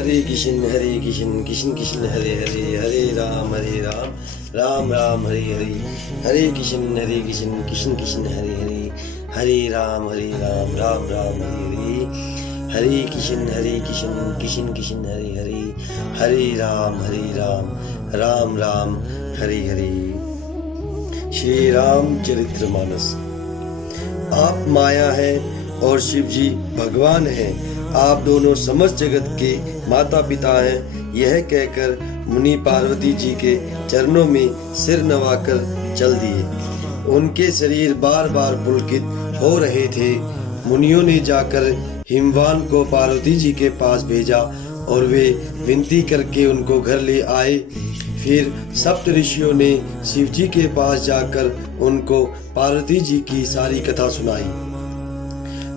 हरे कृष्ण कृष्ण कृष्ण हरे हरे, हरे राम राम राम हरे हरे। हरे कृष्ण कृष्ण कृष्ण हरे हरे, हरे राम राम राम हरे हरे। हरे कृष्ण कृष्ण कृष्ण हरे हरे, हरे राम राम राम हरे हरे। श्री राम चरित्रमानस। आप माया है और शिव जी भगवान हैं। आप दोनों समस्त जगत के माता पिता हैं। यह कहकर मुनि पार्वती जी के चरणों में सिर नवाकर चल दिए। उनके शरीर बार बार पुलकित हो रहे थे। मुनियों ने जाकर हिमवान को पार्वती जी के पास भेजा और वे विनती करके उनको घर ले आए। फिर सप्त ऋषियों ने शिव जी के पास जाकर उनको पार्वती जी की सारी कथा सुनाई।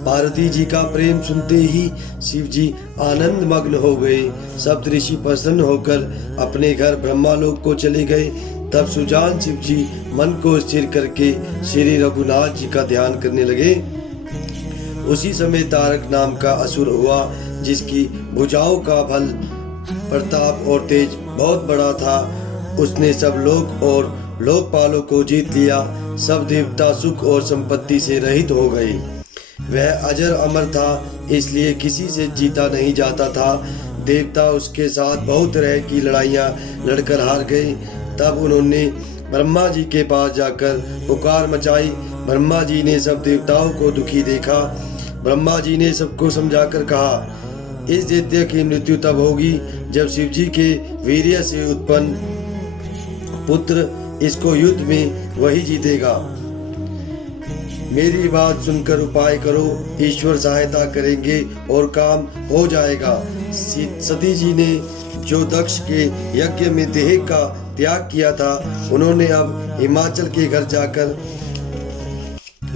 पार्वती जी का प्रेम सुनते ही शिव जी आनंद मग्न हो गए। सप्त ऋषि प्रसन्न होकर अपने घर ब्रह्मालोक को चले गए। तब सुजान शिव जी मन को स्थिर करके श्री रघुनाथ जी का ध्यान करने लगे। उसी समय तारक नाम का असुर हुआ, जिसकी भुजाओं का बल, प्रताप और तेज बहुत बड़ा था। उसने सब लोक और लोकपालों को जीत लिया। सब देवता सुख और संपत्ति से रहित हो गए। वह अजर अमर था, इसलिए किसी से जीता नहीं जाता था। देवता उसके साथ बहुत तरह की लड़ाइयाँ लड़कर हार गए। तब उन्होंने ब्रह्मा जी के पास जाकर पुकार मचाई। ब्रह्मा जी ने सब देवताओं को दुखी देखा। ब्रह्मा जी ने सबको समझाकर कहा, इस दैत्य की मृत्यु तब होगी जब शिव जी के वीर्य से उत्पन्न पुत्र इसको युद्ध में वही जीतेगा। मेरी बात सुनकर उपाय करो, ईश्वर सहायता करेंगे और काम हो जाएगा। सती जी ने जो दक्ष के यज्ञ में देह का त्याग किया था, उन्होंने अब हिमाचल के घर जाकर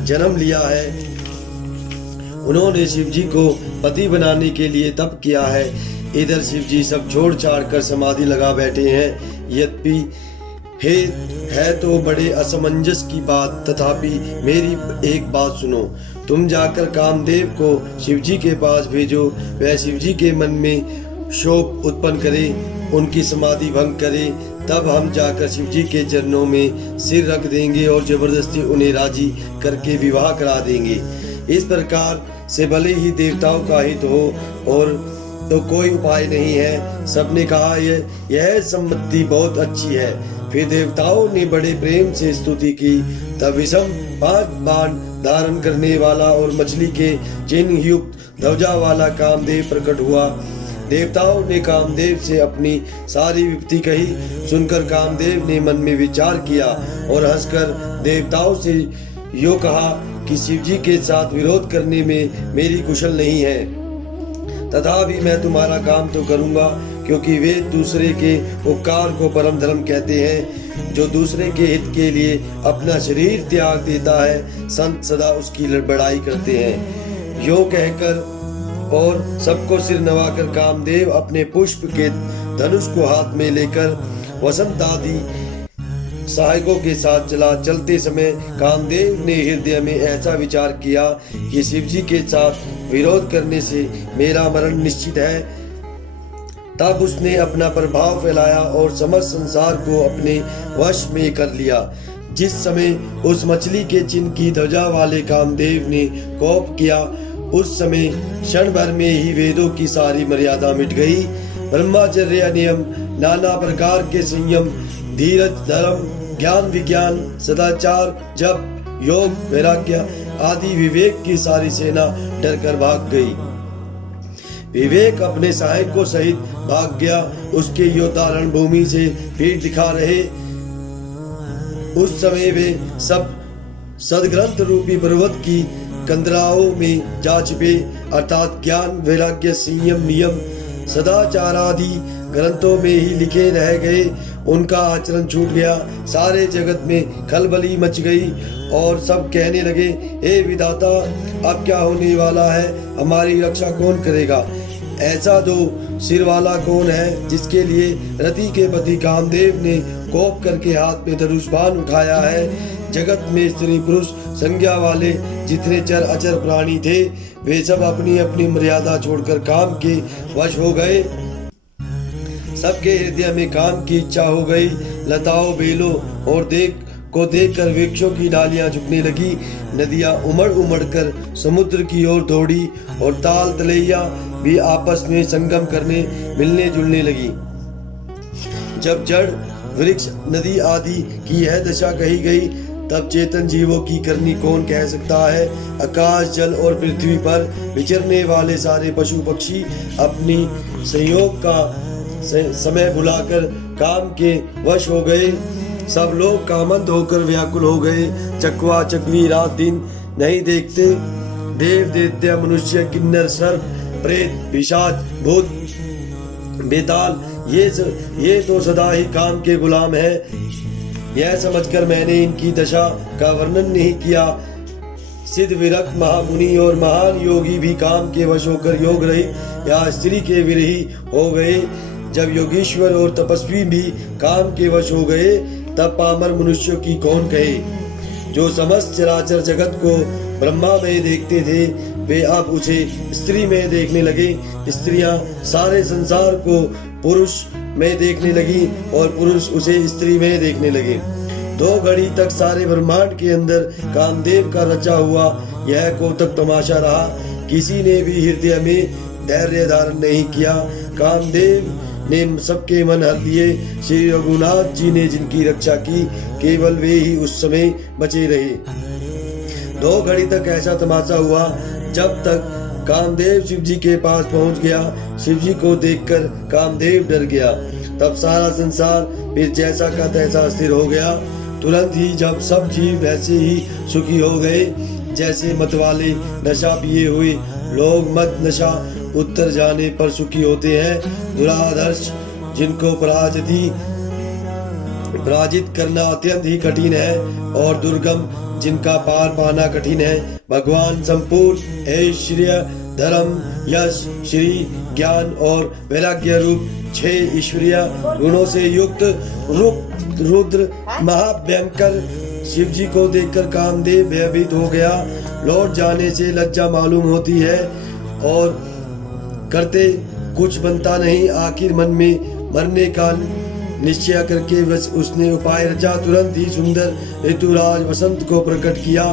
जन्म लिया है। उन्होंने शिव जी को पति बनाने के लिए तप किया है। इधर शिव जी सब छोड़ छाड़ कर समाधि लगा बैठे हैं। यद्यपि है तो बड़े असमंजस की बात, तथापि मेरी एक बात सुनो। तुम जाकर कामदेव को शिव जी के पास भेजो। वह शिव जी के मन में शोक उत्पन्न करे, उनकी समाधि भंग करे। तब हम जाकर शिव जी के चरणों में सिर रख देंगे और जबरदस्ती उन्हें राजी करके विवाह करा देंगे। इस प्रकार से भले ही देवताओं का हित हो और तो कोई उपाय नहीं है। सबने कहा यह सम्मति बहुत अच्छी है। फिर देवताओं ने बड़े प्रेम से स्तुति की। तब विषम 5 बाण धारण करने वाला और मछली के चिन्ह युक्त ध्वजा वाला कामदेव प्रकट हुआ। देवताओं ने कामदेव से अपनी सारी विपत्ति कही। सुनकर कामदेव ने मन में विचार किया और हंसकर देवताओं से यो कहा कि शिव जी के साथ विरोध करने में मेरी कुशल नहीं है, तथापि मैं तुम्हारा काम तो करूंगा, क्योंकि वे दूसरे के उपकार को परम धर्म कहते हैं। जो दूसरे के हित के लिए अपना शरीर त्याग देता है, संत सदा उसकी बड़ाई करते हैं। यो कहकर और सबको सिर नवाकर कामदेव अपने पुष्प के धनुष को हाथ में लेकर वसंत आदि सहायकों के साथ चला। चलते समय कामदेव ने हृदय में ऐसा विचार किया कि शिव जी के साथ विरोध करने से मेरा मरण निश्चित है। तब उसने अपना प्रभाव फैलाया और समस्त संसार को अपने वश में कर लिया। जिस समय उस मछली के चिन्ह की ध्वजा वाले कामदेव ने कोप किया, उस समय क्षण भर में ही वेदों की सारी मर्यादा मिट गई। ब्रह्मचर्य, नियम, नाना प्रकार के संयम, धीरज, धर्म, ज्ञान, विज्ञान, सदाचार, जप, योग, वैराग्य आदि विवेक की सारी सेना डरकर भाग गई। विवेक अपने सहायकों सहित भाग गया। उसके योद्धा रणभूमि से पीठ दिखा रहे। उस समय वे सब सदग्रंथ रूपी पर्वत की कंदराओं में जा छिपे, अर्थात ज्ञान, वैराग्य, संयम, नियम, सदाचार आदि ग्रंथों में ही लिखे रह गए। उनका आचरण छूट गया। सारे जगत में खलबली मच गई और सब कहने लगे, हे विधाता, अब क्या होने वाला है? हमारी रक्षा कौन करेगा? ऐसा दो सिर वाला कौन है जिसके लिए रति के पति कामदेव ने कोप करके हाथ में धनुष बाण उठाया है? जगत में स्त्री पुरुष संज्ञा वाले जितने चर अचर प्राणी थे, वे सब अपनी अपनी मर्यादा छोड़कर काम के वश हो गए। सबके हृदय में काम की इच्छा हो गई। लताओं, बेलों और देखकर वृक्षों की डालियां झुकने लगी। नदियां उमड़ उमड़ कर समुद्र की ओर दौड़ी और ताल तलैया भी आपस में संगम करने मिलने जुलने लगी। जब जड़, वृक्ष, नदी आदि की यह दशा कही गई, तब चेतन जीवों की करनी कौन कह सकता है। आकाश, जल और पृथ्वी पर विचरने वाले सारे पशु पक्षी अपनी संयोग का समय भुलाकर काम के वश हो गए। सब लोग कामंद होकर व्याकुल हो गए। चकवा चकवी रात दिन नहीं देखते। देव दैत्य, मनुष्य, किन्नर, सर्प, प्रेत, पिशाच, भूत, बेताल ये तो सदा ही काम के गुलाम है। यह समझकर मैंने इनकी दशा का वर्णन नहीं किया। सिद्ध, विरक्त, महामुनि और महान योगी भी काम के वश होकर योग रहित या स्त्री के विरही हो गए। जब योगीश्वर और तपस्वी भी काम के वश हो गए, तब पामर मनुष्यों की कौन कहे। जो समस्त चराचर जगत को ब्रह्मा में देखते थे, वे अब उसे स्त्री में देखने लगे। स्त्रियां सारे संसार को पुरुष में देखने लगी और पुरुष उसे स्त्री में देखने लगे। 2 घड़ी तक सारे ब्रह्मांड के अंदर कामदेव का रचा हुआ यह कौतुक तमाशा रहा। किसी ने भी हृदय में धैर्य धारण नहीं किया। कामदेव ने सबके मन हर लिए। श्री रघुनाथ जी ने जिनकी रक्षा की, केवल वे ही उस समय बचे रहे। 2 घड़ी तक ऐसा तमाशा हुआ जब तक कामदेव शिव जी के पास पहुंच गया। शिव जी को देखकर कामदेव डर गया। तब सारा संसार फिर जैसा का तैसा स्थिर हो गया। तुरंत ही जब सब जीव वैसे ही सुखी हो गए जैसे मतवाले नशा पिए हुए लोग मद नशा उतर जाने पर सुखी होते हैं। दुराधर्ष, जिनको पराजित करना अत्यंत ही कठिन है, और दुर्गम, जिनका पार पाना कठिन है। भगवान संपूर्ण ऐश्वर्य, धर्म, यश, श्री, ज्ञान और वैराग्य रूप 6 ईश्वरीय गुणों से युक्त रुद्र महाभयंकर शिव जी को देखकर कामदेव भयभीत हो गया। लौट जाने से लज्जा मालूम होती है और करते कुछ बनता नहीं। आखिर मन में मरने का निश्चय करके उसने उपाय रचा। तुरंत ही सुंदर ऋतुराज वसंत को प्रकट किया।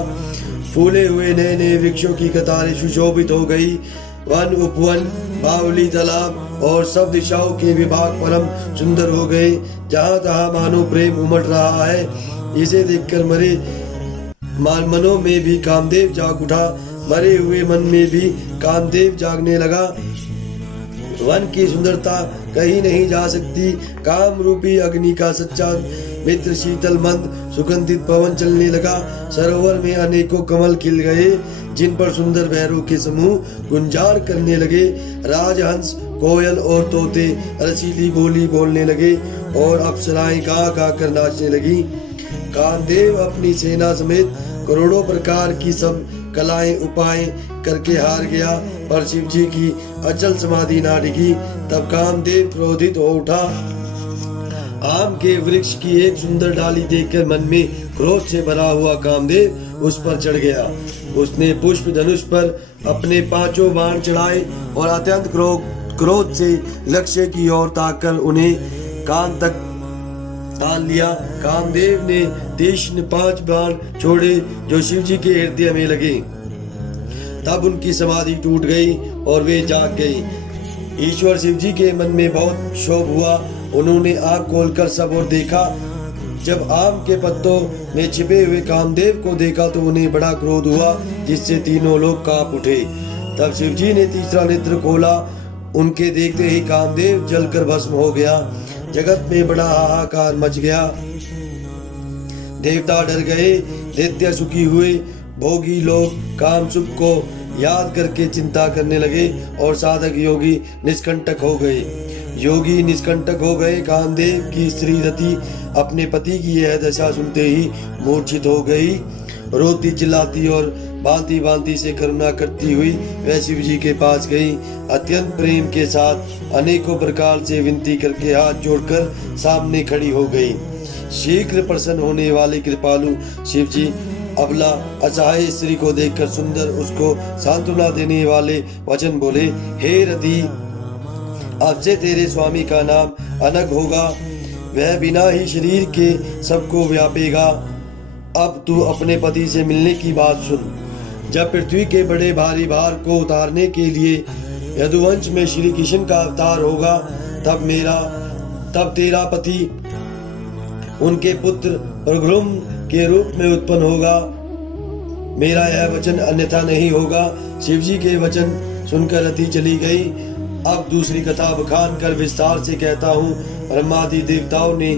फूले हुए नए नए वृक्षों की कतारें सुशोभित हो गई। वन, उपवन, बावली, तालाब और सब दिशाओं के विभाग परम सुंदर हो गए। जहाँ तहाँ मानो प्रेम उमड़ रहा है। इसे देखकर मरे मनों में भी कामदेव जाग उठा। मरे हुए मन में भी कामदेव जागने लगा। वन की सुंदरता कहीं नहीं जा सकती। काम रूपी अग्नि का सच्चा मित्र शीतल मंद सुगंधित पवन चलने लगा। सरोवर में अनेकों कमल खिल गए, जिन पर सुंदर भैरों के समूह गुंजार करने लगे। राजहंस, कोयल और तोते रसीली बोली बोलने लगे और अप्सराएं गा गा कर नाचने लगी। कामदेव अपनी सेना समेत करोड़ों प्रकार की सब कलाएं उपाय करके हार गया, पर शिव जी की अचल समाधि ना डिगी। तब कामदेव क्रोधित हो उठा। आम के वृक्ष की एक सुंदर डाली देखकर मन में क्रोध से भरा हुआ कामदेव उस पर चढ़ गया। उसने पुष्प धनुष पर अपने 5 बाण चढ़ाए और अत्यंत क्रोध से लक्ष्य की ओर ताककर उन्हें कान तक तान लिया। कामदेव ने तीक्ष्ण 5 बाण छोड़े जो शिव जी के हृदय में लगे। तब उनकी समाधि टूट गई और वे जाग गई। ईश्वर शिव जी के मन में बहुत क्षोभ हुआ। उन्होंने आंख खोलकर सब ओर देखा। जब आम के पत्तों में छिपे हुए कामदेव को देखा तो उन्हें बड़ा क्रोध हुआ, जिससे तीनों लोग कांप उठे। तब शिव जी ने तीसरा नेत्र खोला। उनके देखते ही कामदेव जलकर भस्म हो गया। जगत में बड़ा हाहाकार मच गया। देवता डर गए, दैत्य सुखी हुए, भोगी लोग काम सुख को याद करके चिंता करने लगे और साधक योगी निष्कंटक हो गए। योगी निष्कंटक हो गए। कामदेव की स्त्री रति अपने पति की यह दशा सुनते ही मूर्छित हो गई। रोती चिल्लाती और भांति भांति से करुणा करती हुई वह शिव जी के पास गई। अत्यंत प्रेम के साथ अनेकों प्रकार से विनती करके हाथ जोड़कर सामने खड़ी हो गई। शीघ्र प्रसन्न होने वाले कृपालु शिव जी अबला असहाय स्त्री को देखकर सुंदर उसको सांत्वना देने वाले वचन बोले। हे रति, अब से तेरे स्वामी का नाम अलग होगा, वह बिना ही शरीर के सबको व्यापेगा। अब तू अपने पति से मिलने की बात सुन। जब पृथ्वी के बड़े भारी भार को उतारने के लिए यदुवंश में श्री कृष्ण का अवतार होगा, तब तेरा पति उनके पुत्र प्रघुम के रूप में उत्पन्न होगा। मेरा यह वचन अन्यथा नहीं होगा। शिवजी के वचन सुनकर रति चली गई। अब दूसरी कथा बखान कर विस्तार से कहता हूँ। ब्रह्मादि देवताओं ने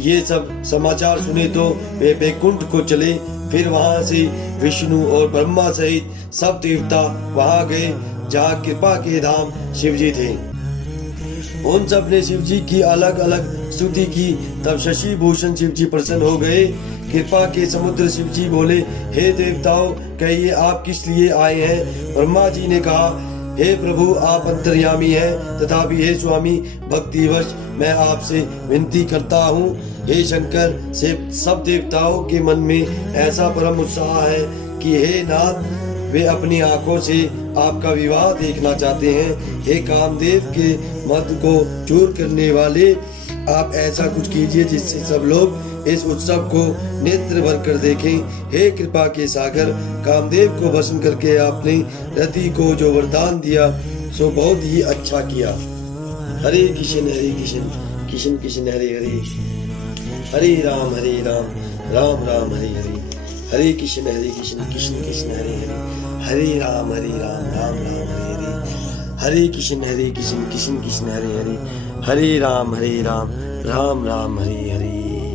ये सब समाचार सुने तो वे बैकुंठ को चले। फिर वहां से विष्णु और ब्रह्मा सहित सब देवता वहां गए जहाँ कृपा के धाम शिवजी थे। उन सब ने शिवजी की अलग अलग स्तुति की। तब शशि भूषण शिवजी प्रसन्न हो गए। कृपा के समुद्र शिवजी बोले, हे देवताओं, कहिए आप किस लिए आए हैं? ब्रह्मा जी ने कहा, हे प्रभु, आप अंतर्यामी हैं, तथापि हे स्वामी, भक्तिवश मैं आपसे विनती करता हूँ। हे शंकर, से सब देवताओं के मन में ऐसा परम उत्साह है कि हे नाथ, वे अपनी आंखों से आपका विवाह देखना चाहते हैं। हे कामदेव के मद को चूर करने वाले, आप ऐसा कुछ कीजिए जिससे सब लोग इस उत्सव को नेत्र भर कर देखें। हे कृपा के सागर, कामदेव को भस्म करके आपने रति को जो वरदान दिया सो बहुत ही अच्छा किया। हरे कृष्ण कृष्ण कृष्ण हरे हरे, हरे राम राम राम हरे हरे, हरे कृष्ण कृष्ण कृष्ण हरे हरे, हरे राम राम राम हरे हरे, हरे कृष्ण कृष्ण कृष्ण हरे हरे, हरे राम राम राम हरे हरे।